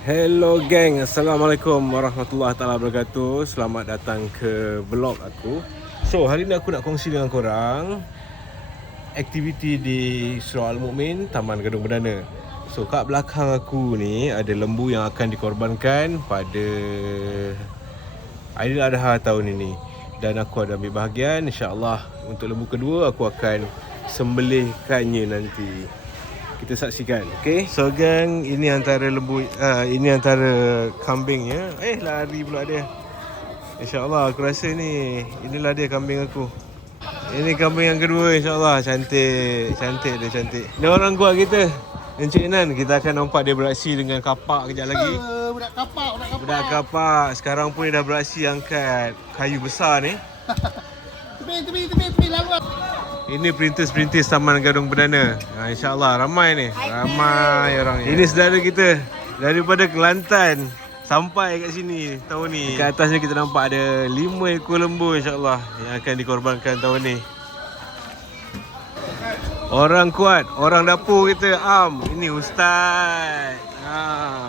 Hello gang, Assalamualaikum warahmatullahi taala wabarakatuh. Selamat datang ke vlog aku. So, hari ni aku nak kongsi dengan korang aktiviti di Surau Al-Mu'min, Taman Gadung Berdana. So, kat belakang aku ni ada lembu yang akan dikorbankan pada Aidil Adha tahun ini. Dan aku ada ambil bahagian, insya-Allah untuk lembu kedua aku akan sembelihkannya nanti. Kita saksikan, okey? So gang, ini antara lembu, ini antara kambingnya. Lari pula dia. InsyaAllah aku rasa inilah dia kambing aku. Ini kambing yang kedua, insyaAllah. Cantik, cantik dia, cantik. Ni orang kuat kita, Encik Nan. Kita akan nampak dia beraksi dengan kapak kejap lagi. Budak kapak. Budak kapak. Sekarang pun dia dah beraksi angkat kayu besar ni. Tepi, lalu. Ini perintis-perintis Taman Gadung Berdana. InsyaAllah ramai ni. Ramai orang ni. Ini saudara kita daripada Kelantan sampai kat sini tahun ni. Kat atas ni kita nampak ada 5 ekor lembu insyaAllah yang akan dikorbankan tahun ni. Orang kuat, orang dapur kita, Am. Ini Ustaz.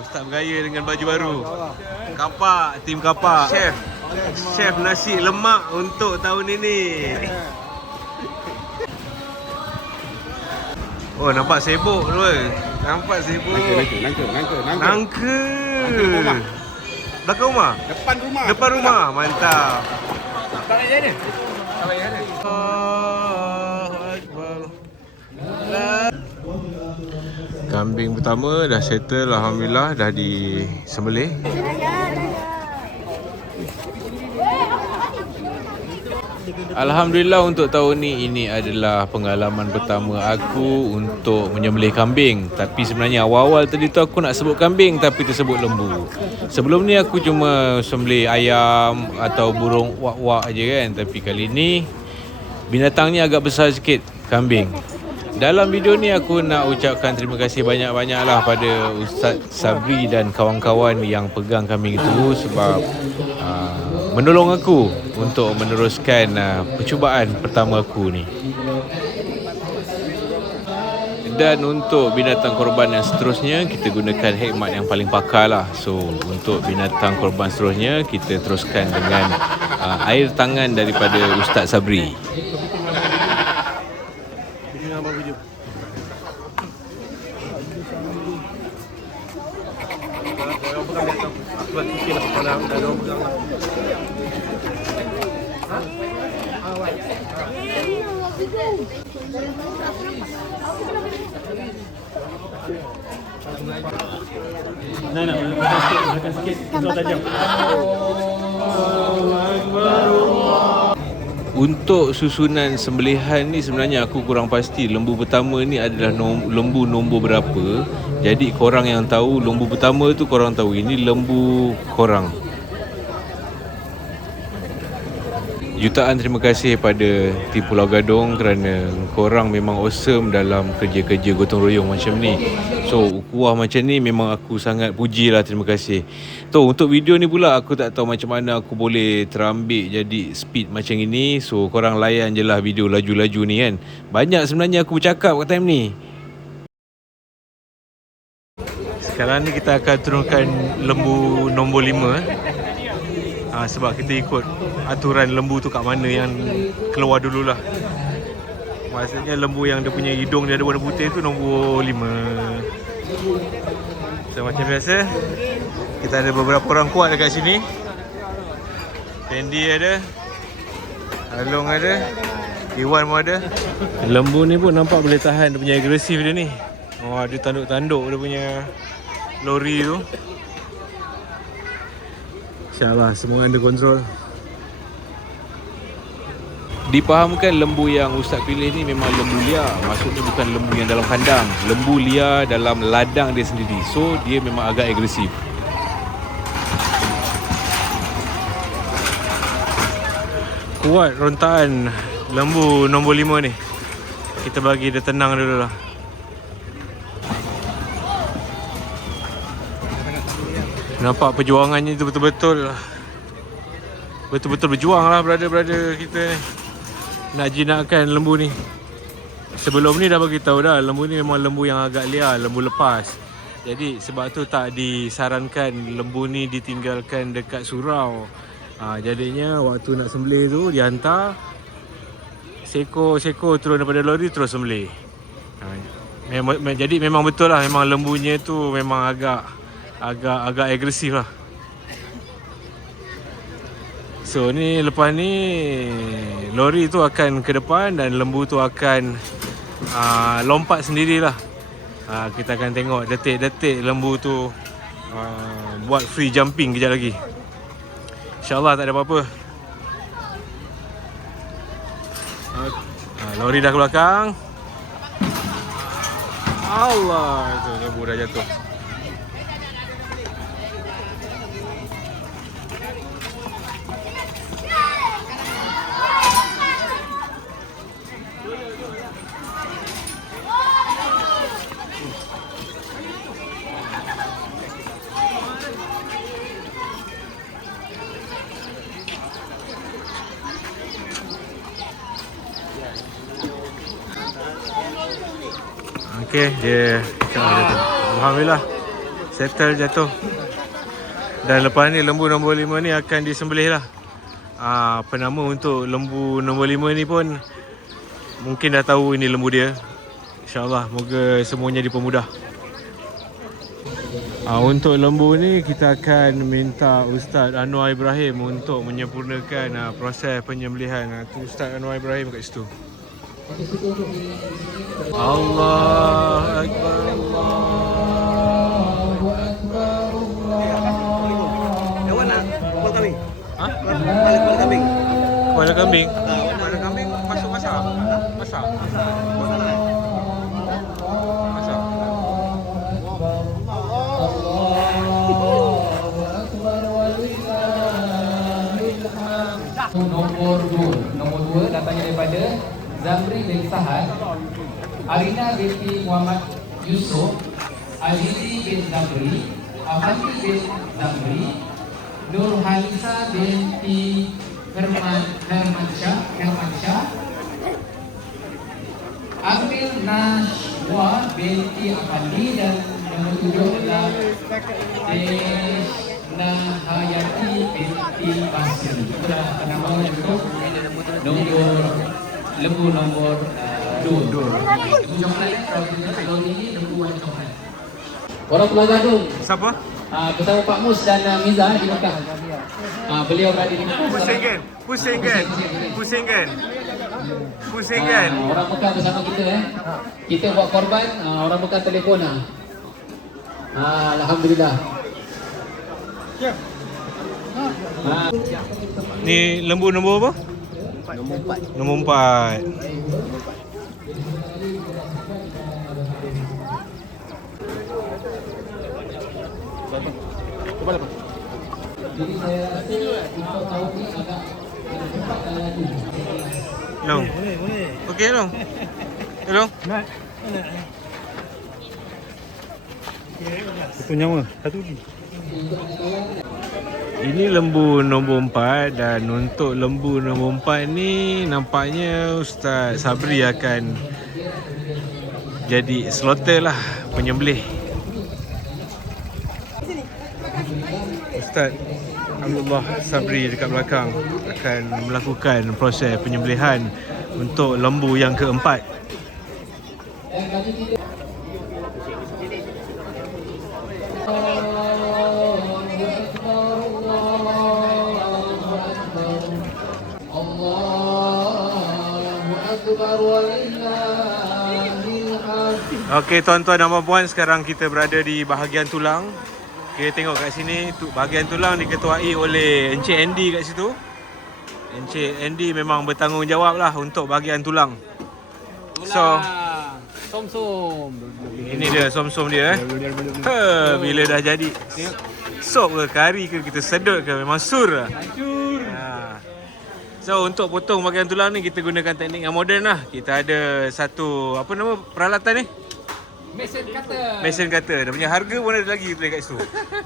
Ustaz bergaya dengan baju baru. Kapak, tim kapak. Chef nasi lemak untuk tahun ini. Oh, nampak sibuk tu. Nampak sibuk. Nangka. Belakang rumah? Depan rumah. Mantap. Tak payah ni. Kambing pertama dah settle, alhamdulillah, dah disembelih. Alhamdulillah untuk tahun ni, ini adalah pengalaman pertama aku untuk menyembelih kambing. Tapi sebenarnya awal-awal tadi tu aku nak sebut kambing tapi tersebut lembu. Sebelum ni aku cuma sembelih ayam atau burung wak-wak aje kan. Tapi kali ni binatang ni agak besar sikit, kambing. Dalam video ni aku nak ucapkan terima kasih banyak-banyak lah pada Ustaz Sabri dan kawan-kawan yang pegang kambing itu sebab menolong aku untuk meneruskan percubaan pertama aku ni. Dan untuk binatang korban yang seterusnya, kita gunakan hikmat yang paling pakar lah. So untuk binatang korban seterusnya, kita teruskan dengan air tangan daripada Ustaz Sabri. Untuk susunan sembelihan ni sebenarnya aku kurang pasti lembu pertama ni adalah lembu nombor berapa. Jadi korang yang tahu lembu pertama tu korang tahu ini lembu korang. Jutaan terima kasih pada tim Pulau Gadung kerana korang memang awesome dalam kerja-kerja gotong royong macam ni. So ukhuwah macam ni memang aku sangat puji lah, terima kasih. So untuk video ni pula aku tak tahu macam mana aku boleh terambik jadi speed macam ini. So korang layan je lah video laju-laju ni kan. Banyak sebenarnya aku bercakap kat time ni. Sekarang ni kita akan turunkan lembu nombor 5 sebab kita ikut aturan lembu tu kat mana yang keluar dululah. Maksudnya lembu yang dia punya hidung dia ada warna putih tu nombor 5. So macam biasa, kita ada beberapa orang kuat dekat sini. Fendi ada, Along ada, Iwan pun ada. Lembu ni pun nampak boleh tahan dia punya agresif dia ni. Oh, dia tanduk-tanduk dia punya lori tu. InsyaAllah semua under control. Dipahamkan lembu yang Ustaz pilih ni memang lembu liar. Maksudnya bukan lembu yang dalam kandang, lembu liar dalam ladang dia sendiri. So dia memang agak agresif. Kuat rontaan lembu nombor 5 ni. Kita bagi dia tenang dulu lah. Nampak perjuangannya tu betul-betul berjuang lah brother-brother kita nak jinakkan lembu ni. Sebelum ni dah bagi tahu dah, lembu ni memang lembu yang agak liar, lembu lepas. Jadi sebab tu tak disarankan lembu ni ditinggalkan dekat surau. Jadinya waktu nak sembelih tu dihantar seko-seko turun daripada lori terus sembelih. Jadi memang betul lah, memang lembunya tu memang agak agresif lah. So ni lepas ni lori tu akan ke depan dan lembu tu akan lompat sendirilah. Kita akan tengok detik-detik lembu tu buat free jumping kejap lagi. InsyaAllah tak ada apa-apa. Lori dah ke belakang. Allah, itu lembu dah jatuh. Okey, dia jatuh. Alhamdulillah, settle jatuh. Dan lepas ni lembu nombor 5 ni akan disembelih lah. Penama untuk lembu nombor 5 ni pun mungkin dah tahu ini lembu dia. InsyaAllah, moga semuanya dipermudah. Untuk lembu ni kita akan minta Ustaz Anwar Ibrahim untuk menyempurnakan proses penyembelihan. Tu Ustaz Anwar Ibrahim kat situ. Allah Akbar, Allahu Akbar, Allah. Kawan nak kepala kambing? Kepala kambing? Kepala kambing? Kepala kambing masuk masak? Masak? Masak? Nombor 2 datangnya daripada Zamri bin Sahad, Arina binti Muhammad Yusuf, Azizi bin Zamri, Afanti bin Zamri, Nur Halisa binti Hermansyah, Amil Nashwa binti Afandi, dan nombor 7 adalah Nahayati binti Basri. Itulah nama untuk lembu nombor 2. Lembu coklat kalau ini lembu warna coklat. Orang Pulau Gadung. Siapa? Bersama Pak Mus dan Miza di Mekah. Beliau berada di Mekah. Pusingkan. Orang Mekah bersama kita Kita buat korban, orang Mekah telefon Alhamdulillah. Ni lembu nombor apa? Nombor 4. Jadi saya rasa untuk tahun ni agak cepat lagi. Long. Okey Long. Long. Itu nyawa. Satu lagi. Ini lembu nombor 4 dan untuk lembu nombor 4 ni nampaknya Ustaz Sabri akan jadi slaughter lah, penyembelih. Ustaz Abdullah Sabri dekat belakang akan melakukan proses penyembelihan untuk lembu yang keempat. Okey tuan-tuan dan puan-puan, sekarang kita berada di bahagian tulang. Kita tengok kat sini, bahagian tulang diketuai oleh Encik Andy kat situ. Encik Andy memang bertanggungjawab lah untuk bahagian tulang. So, som-som. Ini dia som-som dia bila dah jadi sop ke kari ke, kita sedut ke, memang sur lah. So untuk potong bahagian tulang ni kita gunakan teknik yang moden lah. Kita ada satu, apa nama peralatan ni? Mesin cutter. Dia punya harga pun ada lagi dekat situ.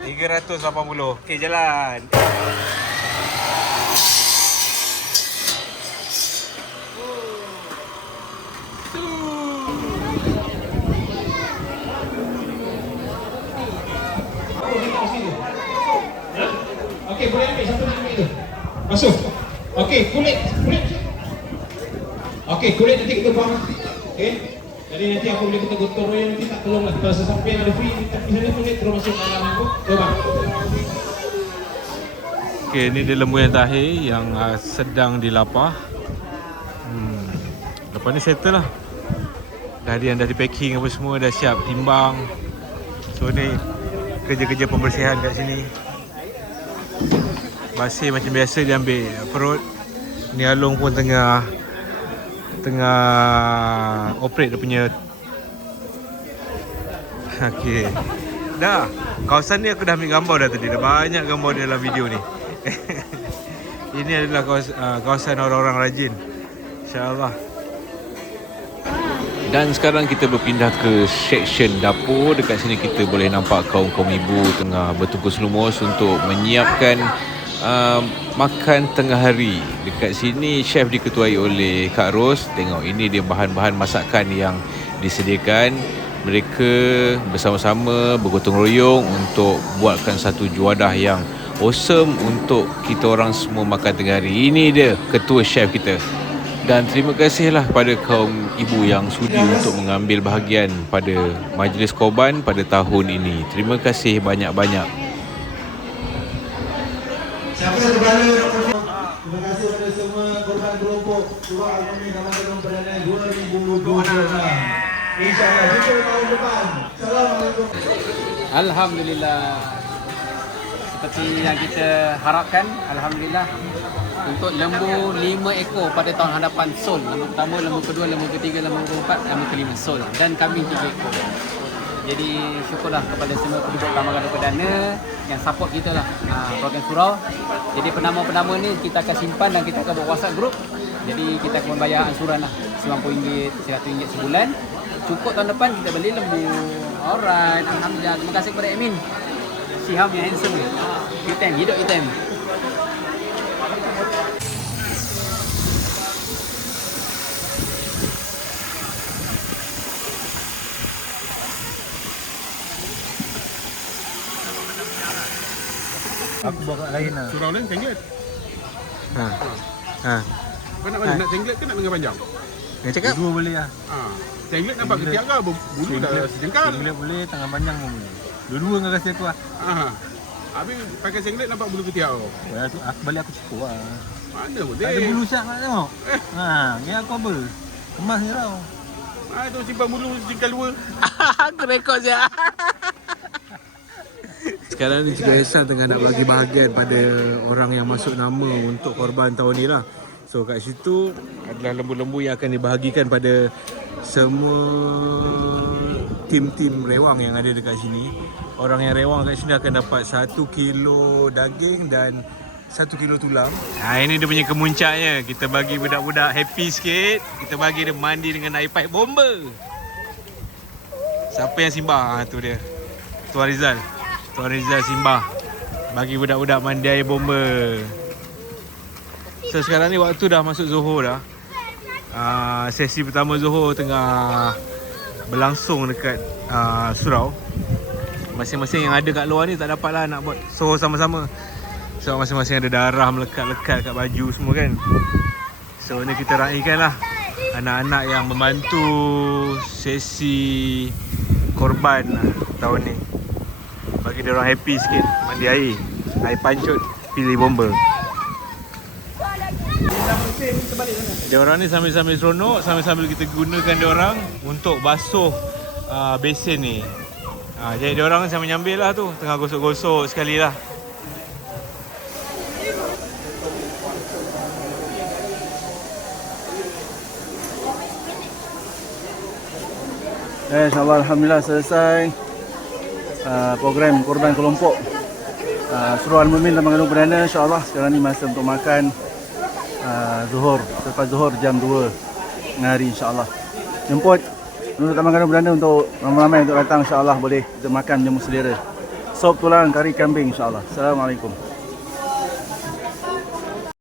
380. Okey, jalan. boleh ambil satu nak ambil tu. Masuk. Okey, kulit. Okey, kulit nanti kita buang. Okey. Jadi nanti aku boleh kita gotong royong nanti tak tolong lah. Kalau sesiapa yang ada free tapi sana kulit terus masuk dalam aku. Coba. Okey, ni dia lembu yang terakhir yang sedang dilapah. Lepas ni settle lah. Dah di packing apa semua, dah siap timbang. So ni kerja-kerja pembersihan kat sini. Basih macam biasa dia ambil perut. Ni Along pun tengah operate dia punya. Okey. Dah. Kawasan ni aku dah ambil gambar dah tadi. Dah banyak gambar dia dalam video ni. Ini adalah kawasan orang-orang rajin. InsyaAllah. Dan sekarang kita berpindah ke section dapur. Dekat sini kita boleh nampak kaum-kaum ibu tengah bertukus lumus untuk menyiapkan makan tengah hari. Dekat sini chef diketuai oleh Kak Ros. Tengok ini dia bahan-bahan masakan yang disediakan. Mereka bersama-sama bergotong royong untuk buatkan satu juadah yang awesome untuk kita orang semua makan tengah hari. Ini dia ketua chef kita. Dan terima kasihlah kepada kaum ibu yang sudi untuk mengambil bahagian pada majlis korban pada tahun ini. Terima kasih banyak-banyak. Siapa yang terbaru? Terima kasih kepada semua korban kelompok Surah Al-Mumin Taman Gedung Perdana 2026. InsyaAllah jumpa tahun depan. Assalamualaikum. Alhamdulillah. Seperti yang kita harapkan, alhamdulillah. Untuk lembu 5 ekor pada tahun hadapan sold. Lembu pertama, lembu kedua, lembu ketiga, lembu keempat, lembu kelima sold. Dan kambing 3 ekor. Jadi syukurlah kepada semua penduduk Taman Gedung Perdana yang support kita lah, program surau. Jadi penama-penama ni kita akan simpan dan kita akan buat WhatsApp group. Jadi kita akan membayar ansuran lah, RM90, RM100 sebulan. Cukup tahun depan kita beli lembu. Alright, alhamdulillah. Terima kasih kepada admin Syiham yang handsome ni. Item, hidup item. Aku bawa kat lain lah. Surau lain singlet. Kau nak mana? Nak singlet ke nak lengan panjang? Yang cakap? Dua boleh lah. Singlet nampak ketiak ke? Bulu dah sejengkal. Singlet boleh, tangan panjang pun boleh. Dua-dua dengan kasi aku lah. Habis pakai singlet nampak bulu ketiak kau. Aku balik aku cukup lah. Mana boleh? Tak ada bulu syak nak tengok. Ni aku apa? Emas ni tau. Tu simpan bulu sejengkal 2. Aku rekod je. Sekarang ni Cikgu Ehsan tengah nak bagi bahagian pada orang yang masuk nama untuk korban tahun ni lah. So kat situ adalah lembu-lembu yang akan dibahagikan pada semua tim-tim rewang yang ada dekat sini. Orang yang rewang kat sini akan dapat 1 kilo daging dan 1 kilo tulang. Ini dia punya kemuncaknya. Kita bagi budak-budak happy sikit. Kita bagi dia mandi dengan air pipe bomba. Siapa yang simbah? Tu dia, Tuan Rizal. Tuan Rizal simbah bagi budak-budak mandi air bomba. So sekarang ni waktu dah masuk Zohor dah. Sesi pertama Zohor tengah berlangsung dekat surau. Masing-masing yang ada kat luar ni tak dapat lah nak buat Zohor sama-sama. Sebab masing-masing ada darah melekat-lekat kat baju semua kan. So ni kita raikan lah anak-anak yang membantu sesi korban tahun ni. Bagi dia orang happy sikit. Mandi air pancut, pilih bomba. Dia orang ni sambil-sambil seronok, sambil-sambil kita gunakan dia orang untuk basuh besen ni. Jadi dia orang sambil nyambil lah tu, tengah gosok-gosok sekali lah. InsyaAllah alhamdulillah selesai program korban kelompok Surau Al-Mumin Taman Gedung Perdana. InsyaAllah sekarang ni masa untuk makan Zuhur. Selepas Zuhur jam 2 tengah hari insyaAllah. Jemput penduduk Taman Gedung Perdana untuk ramai-ramai untuk datang insyaAllah boleh kita makan jamu selera. Sop tulang kari kambing insyaAllah. Assalamualaikum.